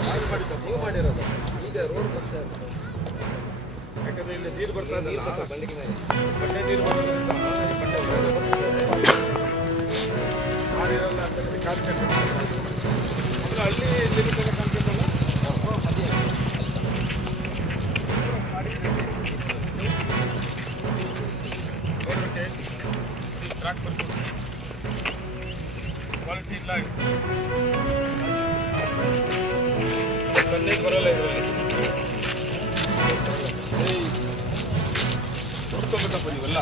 ನೀವು ಮಾಡಿರೋದು ಈಗ ರೋಡ್ ಬರ್ತಾ ಇರೋದು ಯಾಕಂದ್ರೆ ಇಲ್ಲಿ ನೀರು ಬರ್ಸೋದಲ್ಲ ಬಂಡಿಗೆ ಮೇಲೆ ಬಟ್ಟೆ ನೀರು ಬರೋದ್ರಿಂದ ಬಟ್ಟೆ ಒಳಗಡೆ ಬರ್ತಿದ್ದಾರೆ ಯಾರಿರಲ್ಲ ಅಂತ ಕಾಲು ಕಟ್ಟಿರ್ತಾರೆ ಅಂದ್ರೆ ಹಳ್ಳಿ ನಿರುತ್ತಲ್ಲ ಕಾಣ್ತಿದ್ದಲ್ಲ ಟ್ರಾಕ್ ಬರ್ಬೋದು ಕ್ವಾಲಿಟಿ ಇಲ್ಲ ಕಣ್ಣಿಗೆ ಬರೋಲ್ಲ ಇದರಲ್ಲಿ ನೋಡ್ಕೊಬೇಕಪ್ಪ ನೀವೆಲ್ಲ